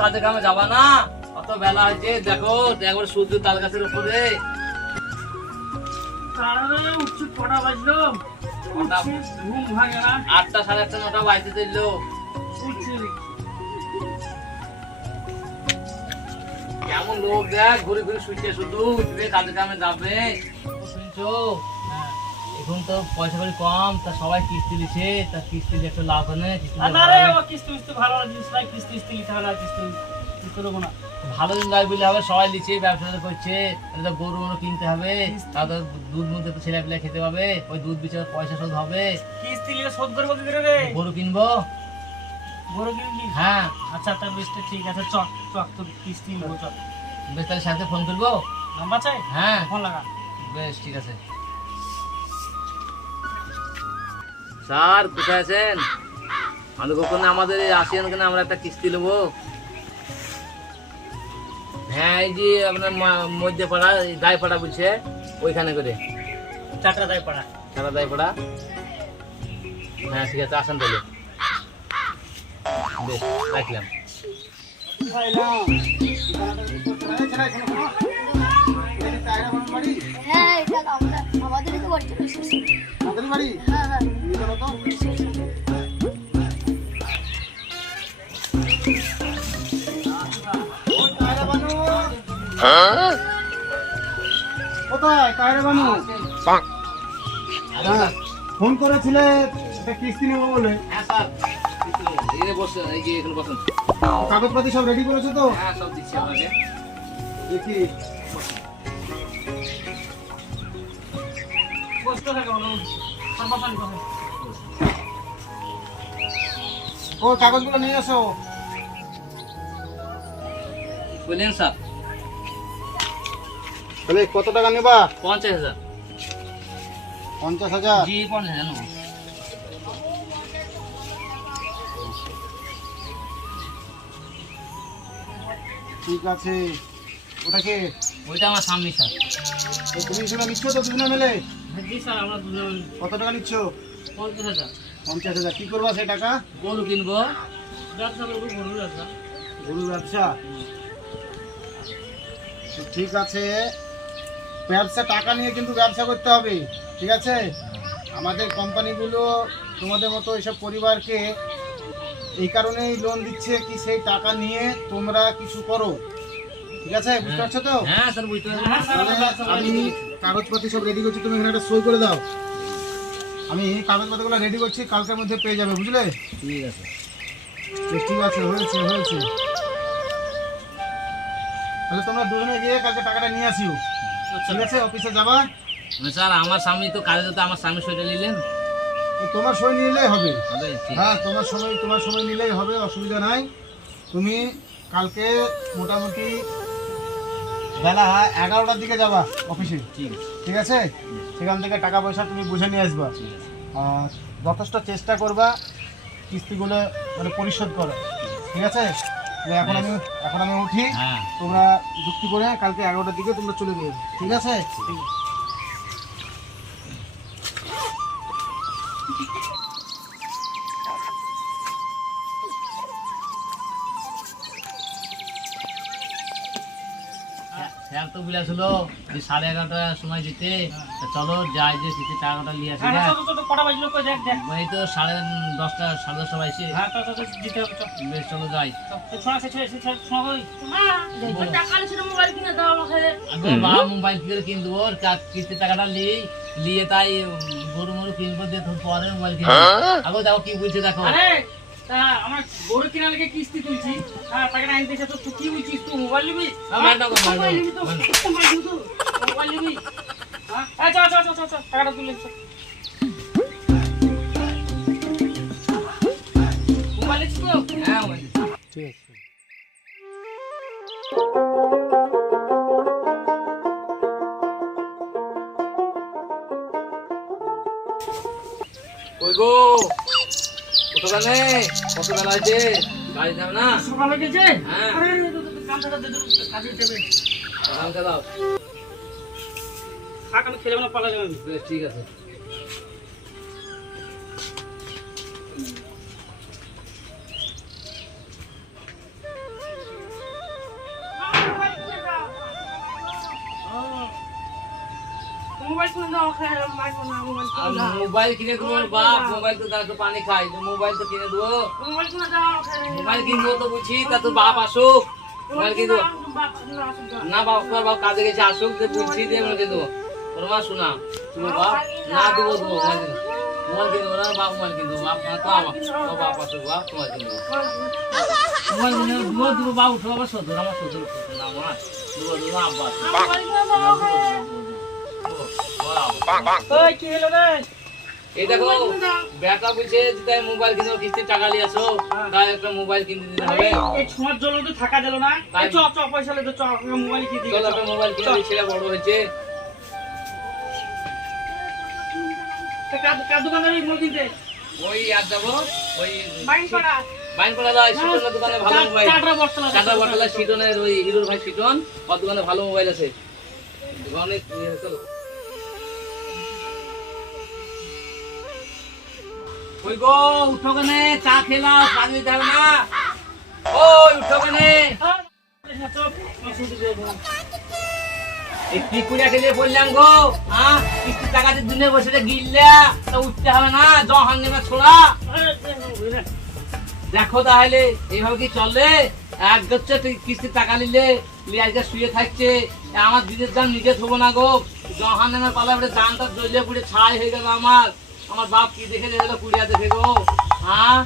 কাজে কামে যাবা না। অত বেলা হয়েছে দেখো একবার সূর্য তাল গাছের উপরে। আটটা সাড়ে আটটা নটা বাড়িতে দিল কেমন লোক দেখ ঘুরে ঘুরে শুনছে শুধু কাজে কামে যাবে। শুনছো। এখন তো পয়সা করি কম তা সবাই কিস্তি দিছে তা কিস্তি একটু লাভ হয় না কিস্তি কিস্তি ভালো না জিনিস নাই কিস্তি লিখতে হবে না কিস্তি কিস্তি না। ভালো দিন বলে হবে সবাই লিখছে ব্যবসা করছে তাহলে তো গরু মরু কিনতে হবে তাদের দুধ মুধ তো ছেলে পেলে খেতে হবে ওই দুধ বিচে পয়সা শোধ হবে। কিস্তি নিলে শোধ করব কি করে রে। গরু কিনবো। গরু কিনবি? হ্যাঁ। আচ্ছা তা বেশ ঠিক আছে চক চক তোর কিস্তি নেব চক বেশ তাহলে সাথে ফোন করব নাম্বার চাই? হ্যাঁ। ফোন লাগা। বেশ ঠিক আছে। স্যার কোথায় আছেন? আমাদের কখন আমাদের এই আসিয়ান কেন আমরা একটা কিস্তি নেব। হ্যাঁ এই যে আপনার মা- মধ্যে পাড়া গায়ে পাড়া বলছে ওইখানে করে। চারটা দায় পাড়া সারা দায় হ্যাঁ ঠিক আছে আসেন তাহলে। বেশ রাখলাম। হ্যাঁ আমাদেরই তো আমাদের বাড়ি হ্যাঁ ফোন করেছিলে কিস্তি নেব বলে। কাগজপাতি সব রেডি করেছ তো? হ্যাঁ সব দিচ্ছি আপনাকে দেখি। থাকে ও কাগজগুলো নিয়ে আসো বললেন স্যার। তাহলে কত টাকা নেবা? পঞ্চাশ হাজার। পঞ্চাশ হাজার? জি পঞ্চাশ হাজার নেব। ঠিক আছে। ওটাকে ওইটা আমার সামনে স্যার। তুমি সেটা নিচ্ছ তো দুজনে মিলে? জি স্যার আমরা দুজন কত টাকা নিচ্ছ? পঞ্চাশ হাজার। পঞ্চাশ হাজার। কি করবা সেই টাকা? গরু কিনবো। ব্যবসা করব গরু ব্যবসা। গরুর ব্যবসা? ঠিক আছে। ব্যবসা টাকা নিয়ে কিন্তু ব্যবসা করতে হবে ঠিক আছে? আমাদের কোম্পানিগুলো তোমাদের মতো এইসব পরিবারকে এই কারণেই লোন দিচ্ছে কি সেই টাকা নিয়ে তোমরা কিছু করো। ঠিক আছে? বুঝতে পারছ তো? হ্যাঁ স্যার বুঝতে পারছি। হ্যাঁ, আমি কাগজপাতি সব রেডি করছি তুমি এখানে একটা সই করে দাও। আমি কাগজপাতিগুলো রেডি করছি কালকের মধ্যে পেয়ে যাবে বুঝলে? ঠিক আছে। ঠিক আছে হয়েছে হয়েছে। তাহলে তোমরা দুজনে গিয়ে কালকে টাকাটা নিয়ে আসিও। ঠিক আছে? অফিসে যাবা? মানে স্যার আমার স্বামী তো কাজে তো আমার স্বামী সইটা নিলেন। তোমার সই নিলেই হবে। হবে হ্যাঁ তোমার সময় তোমার সময় নিলেই হবে অসুবিধা নাই। তুমি কালকে মোটামুটি বেলা এগারোটার দিকে যাবা অফিসে। ঠিক আছে। সেখান থেকে টাকা পয়সা তুমি বুঝে নিয়ে আসবা। আর যথেষ্ট চেষ্টা করবা কিস্তিগুলো মানে পরিশোধ করো ঠিক আছে? এখন আমি এখন আমি উঠি। হ্যাঁ। তোমরা যুক্তি করে কালকে এগারোটার দিকে তোমরা চলে যাবে। ঠিক আছে। তো বলেছিল যে সাড়ে এগারোটার সময় দিতে চলো যাই যে দিতে টাকাটা নিয়ে আসি হ্যাঁ না হ্যাঁ, এই তো সাড়ে দশটা সাড়ে দশটা বাইশে হ্যাঁ বেশ চলো যাই। এই মোবাইল কিনে বাবা মোবাইল কি করে কিনবো ওর কা- কিস্তির টাকাটা লি নিয়ে তাই গরু মরু কিনবো দিয়ে পরে মোবাইল কিনবো। আগো দেখো কি বলছে দেখো। আরে তা আমার গরু কেনার লেগে কিস্তি তুলছি। হ্যাঁ টাকাটা আনতে তো তুই কি বলছিস? তুই মোবাইল নিবি? মোবাইল নিবি তো? মোবাইল নিবি তো? মোবাইল নিবি? হ্যাঁ? আচ্ছা চল, চল চল টাকাটা তুলে মোবাইল তো? হ্যাঁ মোবাইল ঠিক আছে। কত হয়েছে গাড়ি যাবে না? সকাল হয়ে। হ্যাঁ। কামটা দাও। থাক আমি খেলে না পালা যাবে। আমি বেশ ঠিক আছে। কিনে দাও মারবো না মোবাইল কিনে মোবাইল কিনে দেবো বাপ মোবাইল তো তারা তো পানি খায় তো মোবাইল তো কিনে দেবো। মোবাইল কিনে দাও মোবাইল কিনবো তো বুঝছি তা তোর বাপ আসুক। মোবাইল কিনে। না বাপ তোর বাপ কাজে গেছে আসুক তো বুঝছি দিয়ে মনে দেবো। তোর মা শোনা তুমি বাপ না দেবো দেবো মোবাইল কিনে মোবাইল কিনে দেবো না বাপ মোবাইল কিনে দেবো বাপ না তো আমার তোর বাপ আসুক বাপ তোমার কিনে দেবো মোবাইল কিনে দেবো দেবো বাপ উঠো আমার সদর আমার সদর না আমার দেবো দেবো আব্বা কি হলো রে? এই দেখো বেটা বলছে যে তাই মোবাইল কিনে কিস্তির টাকা নিয়ে আসো। তাই একটা মোবাইল কিনতে দিতে হবে। এই ছোঁয়ার জন্য তো থাকা গেল না। এই চ চ পয়সা লে তো চ মোবাইল কি দিই। চলো একটা মোবাইল কিনে দিই, ছেলে বড় হয়েছে। কার দোকানে মোবাইল কিনতে ওই আর যাব ওই বাইন করা। যায় সিটনের দোকানে ভালো মোবাইল। বটলা ওই হিরোর ভাই ওর দোকানে ভালো মোবাইল আছে। চলো ওই গো চা না। বললাম গো দিনে বসে তা উঠতে হবে না জহান নেমে দেখো তাহলে, এইভাবে কি চললে এক তুই কিস্তির টাকা নিলে আজকে শুয়ে থাকছে। আমার দিদির দাম নিজে থবো না গো। জহান নেমে পালা দানটা জ্বলে পুড়ে ছাই হয়ে গেল আমার। আমার বাপ কি দেখে দেখল কুড়িয়া দেখে গো? হ্যাঁ?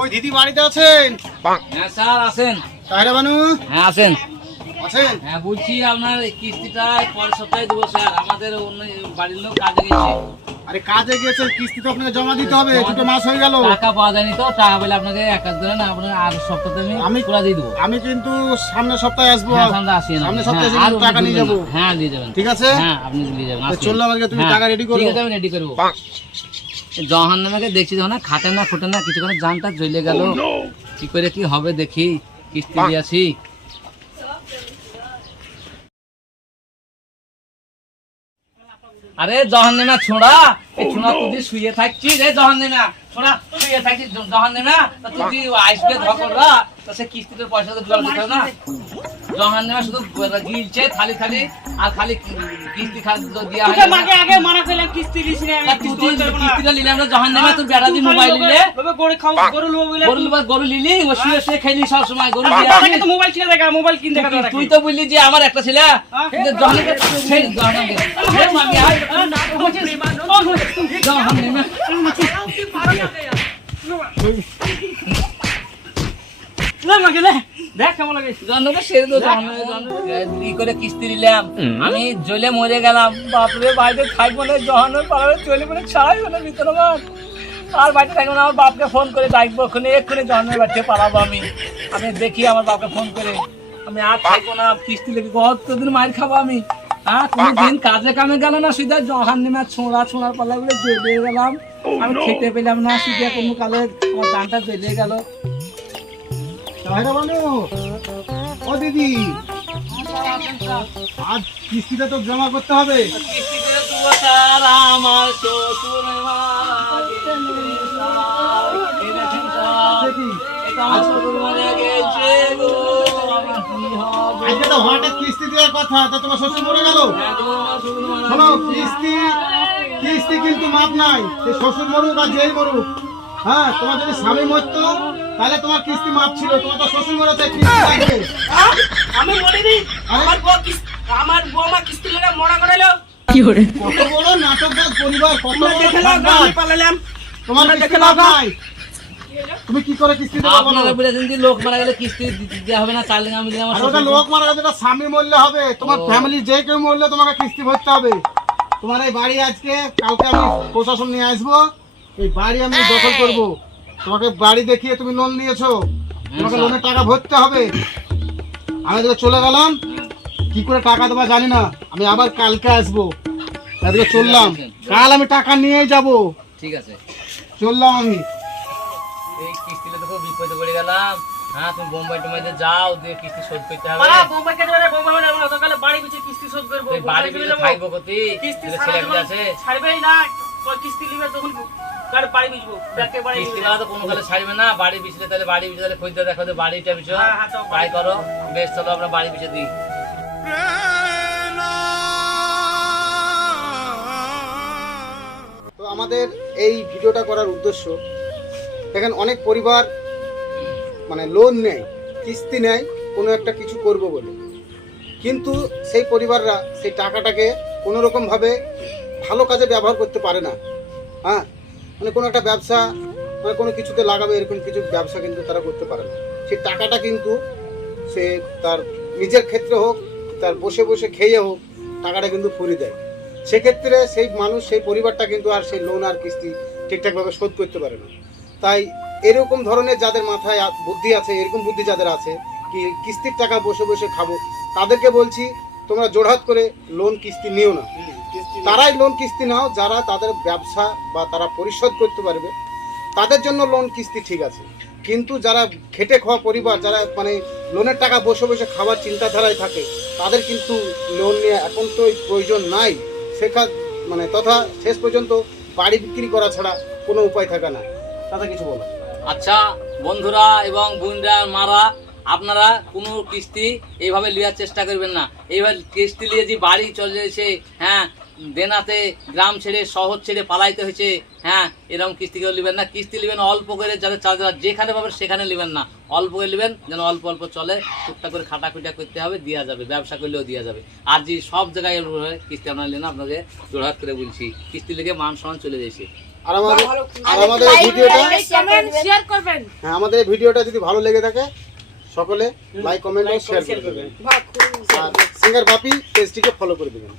ওই দিদি বাড়িতে আছেন? হ্যাঁ স্যার আছেন তাহলে বানু? হ্যাঁ আসেন। আছেন? হ্যাঁ বলছি আপনার কিস্তিটা পরের সপ্তাহে দেবো স্যার। আমাদের অন্য বাড়ির লোক কাজে গেছে। আরে কাজে গিয়েছে কিস্তি তো আপনাকে জমা দিতে হবে দুটো মাস হয়ে গেল। টাকা পাওয়া যায়নি তো টাকা পেলে আপনাকে এক এক ধরে না আপনার আর সপ্তাহে আমি আমি- পুরা দিয়ে দেবো। আমি কিন্তু সামনের সপ্তাহে আসব। হ্যাঁ, সামনে নেবেন। সামনের সপ্তাহে হ্যাঁ, আর টাকা নিয়ে যাব। হ্যাঁ নিয়ে যাবেন। ঠিক আছে? হ্যাঁ আপনি নিয়ে যাবেন চললাম আজকে তুমি হ্যাঁ, টাকা রেডি করো। ঠিক আছে আমি রেডি করব। জহান নামাকে দেখছি যখন না, খাটে না খুটে না কিছু করে জানটা জ্বলে গেল। কি করে কি হবে দেখি কিস্তি দিয়েছি। আরে জহান নেমা ছোড়া এই তুই শুয়ে থাকছিস রে জহান নেমা ছোড়া শুয়ে থাকছিস জ- জহান নেমা তা তুই তা সে কিস্তিতে পয়সা তো করতে হবে না? জহান নেমা শুধু গিলছে খালি খালি আর খালি কিস্তি খালি তো দেওয়া হয় মাকে আগে মানা করলাম কিস্তি দিস না আমি তুই না। কিস্তিটা নিলাম না জহান নেমা তোর বেড়া দিয়ে মোবাইল নিলে। গরু খাও গরু লোবো বলে গরু লিবা- গরু লিলি ও শুয়ে শুয়ে খেলি সব সময় গরু দিয়ে তো মোবাইল কিনে দেখা মোবাইল কিনে দেখা তুই- তো বললি যে আমার একটা ছেলে হ্যাঁ? জহান কেমন করে কিস্তি নিলাম আমি জ্বলে মরে গেলাম বাপরে বাড়িতে থাকব না জহানের পাড়ারে চলে পড়ে ছাড়াই হলো ভিতরে আমার আর বাড়িতে থাকব না আমার বাপকে ফোন করে ডাকবো ওখানে এক্ষুনি জহানের বাড়িতে পালাবো আমি আমি দেখি আমার বাপকে ফোন করে আমি আর থাকব না কিস্তি লেগে কতদিন মার খাব আমি? হ্যাঁ কোনদিন কাজে কামে গেল না সুদা জহান নেমে ছোঁড়া ছোঁড়ার পাল্লা করে জ্বলে গেলাম। আমি খেতে পেলাম না সুদা কোনো কালে আমার দানটা জ্বলে গেল। বানু ও দিদি আজ কিস্তিটা তো জমা করতে হবে। আমার শ্বশুর মারা গেছে স্যার। আজকে তো হঠাৎ কিস্তি দেওয়ার কথা তা তোমার শ্বশুর মরে গেল। হ্যাঁ আমার শোনো কিস্তি কিস্তি কিন্তু মাপ নাই সে শ্বশুর মরুক আর যেই মরুক। হ্যাঁ তোমার যদি স্বামী মরতো তাহলে তোমার কিস্তি মাপ ছিল তোমার তো শ্বশুর মরেছে কিস্তি লাগবে। আমি মরিনি আমার বউ আমার বৌমা কিস্তি লেগে মরা করাইলো। কত বড় নাটকবাজ পরিবার কত বড় দেখলাম ঠকবাজ। আমি পালালাম। তোমার মাপ নাই। তুমি কি করে কিস্তি দেবে আপনারা বলেছেন যে লোক মারা গেলে কিস্তি দিতে দেওয়া হবে না তার আমি দিলাম আমার ওটা লোক মারা ওটা স্বামী মরলে হবে। তোমার ফ্যামিলি যে কেউ মরলে তোমাকে কিস্তি ভরতে হবে। তোমার এই বাড়ি আজকে কালকে আমি প্রশাসন নিয়ে আসব। এই বাড়ি আমি দখল করব। তোমাকে বাড়ি দেখিয়ে তুমি লোন নিয়েছো। তোমাকে স্যার। লোনের টাকা ভরতে হবে। আমি তোকে চলে গেলাম। কি করে টাকা দেবা জানি না। আমি আবার কালকে আসব। আজকে চললাম। কাল আমি টাকা নিয়েই যাব। ঠিক আছে। চললাম আমি। গেলাম। হ্যাঁ তুমি বোম্বাই টোম্বাইতে যাও দিয়ে কিস্তি শোধ করতে হবে। পালা বোম্বাই কেটে বেরে বোম্বাই মানে আমরা সকালে বাড়ি কিস্তি শোধ করব বাড়ি থাকব কতি কিস্তি ছেলে আছে। ছাড়বেই না তোর কিস্তি নিবে তখন কার বাড়ি বিছবো দেখতে বাড়ি কিস্তি বিছবো। তো কোনো কালে ছাড়বে না। বাড়ি বিছলে তাহলে বাড়ি বিছলে তাহলে দেখো বাড়িটা বিছো। হ্যাঁ, হ্যাঁ, তাই করো। বেশ চলো আমরা বাড়ি বিছে দিই। তো আমাদের এই ভিডিওটা করার উদ্দেশ্য দেখেন অনেক পরিবার মানে লোন নেয়, কিস্তি নেয়, কোনো একটা কিছু করব বলে। কিন্তু সেই পরিবাররা সেই টাকাটাকে কোনো রকমভাবে ভালো কাজে ব্যবহার করতে পারে না। হ্যাঁ? মানে কোনো একটা ব্যবসা মানে কোনো কিছুতে লাগাবে, এরকম কিছু ব্যবসা কিন্তু তারা করতে পারে না। সেই টাকাটা কিন্তু সে তার নিজের ক্ষেত্রে হোক, তার বসে বসে খেয়ে হোক, টাকাটা কিন্তু ফুরিয়ে দেয়। সেক্ষেত্রে সেই মানুষ, সেই পরিবারটা কিন্তু আর সেই লোন আর কিস্তি ঠিকঠাকভাবে শোধ করতে পারে না। তাই এরকম ধরনের যাদের মাথায় বুদ্ধি আছে এরকম বুদ্ধি যাদের আছে কি কিস্তির টাকা বসে বসে খাব তাদেরকে বলছি তোমরা জোড়হাত করে লোন কিস্তি নিও না। তারাই লোন কিস্তি নাও যারা তাদের ব্যবসা বা তারা পরিশোধ করতে পারবে তাদের জন্য লোন কিস্তি ঠিক আছে। কিন্তু যারা খেটে খাওয়া পরিবার যারা মানে লোনের টাকা বসে বসে খাওয়ার চিন্তাধারায় থাকে তাদের কিন্তু লোন নিয়ে এখন তো প্রয়োজন নাই। শেখা মানে তথা শেষ পর্যন্ত বাড়ি বিক্রি করা ছাড়া কোনো উপায় থাকে না তাতে কিছু বলো। আচ্ছা বন্ধুরা এবং বোনরা, মারা, আপনারা কোনো কিস্তি এইভাবে লিয়ার চেষ্টা করবেন না। এইভাবে কিস্তি নিয়ে যে বাড়ি চলে যাচ্ছে হ্যাঁ দেনাতে গ্রাম ছেড়ে, শহর ছেড়ে পালাইতে হয়েছে হ্যাঁ এরকম কিস্তি কেউ নেবেন না। কিস্তি নেবেন অল্প করে যাতে চার্জ যেখানে পাবেন সেখানে নেবেন না। অল্প করে নেবেন, যেন অল্প অল্প চলে, টুকটাক করে খাটাখুটা করতে হবে, দেওয়া যাবে, ব্যবসা করলেও দেওয়া যাবে। আর যে সব জায়গায় কিস্তি আপনারা নেন আপনাকে জোড়হাত করে বলছি, কিস্তি লেগে মান সমান চলে যাচ্ছে আর আমাদের আর আমাদের ভিডিওটা কমেন্ট শেয়ার করবেন। হ্যাঁ আমাদের এই ভিডিওটা যদি ভালো লেগে থাকে সকলে লাইক কমেন্ট ও শেয়ার করবেন। আর সিঙ্গার বাপি পেজটিকে ফলো করে দেবেন।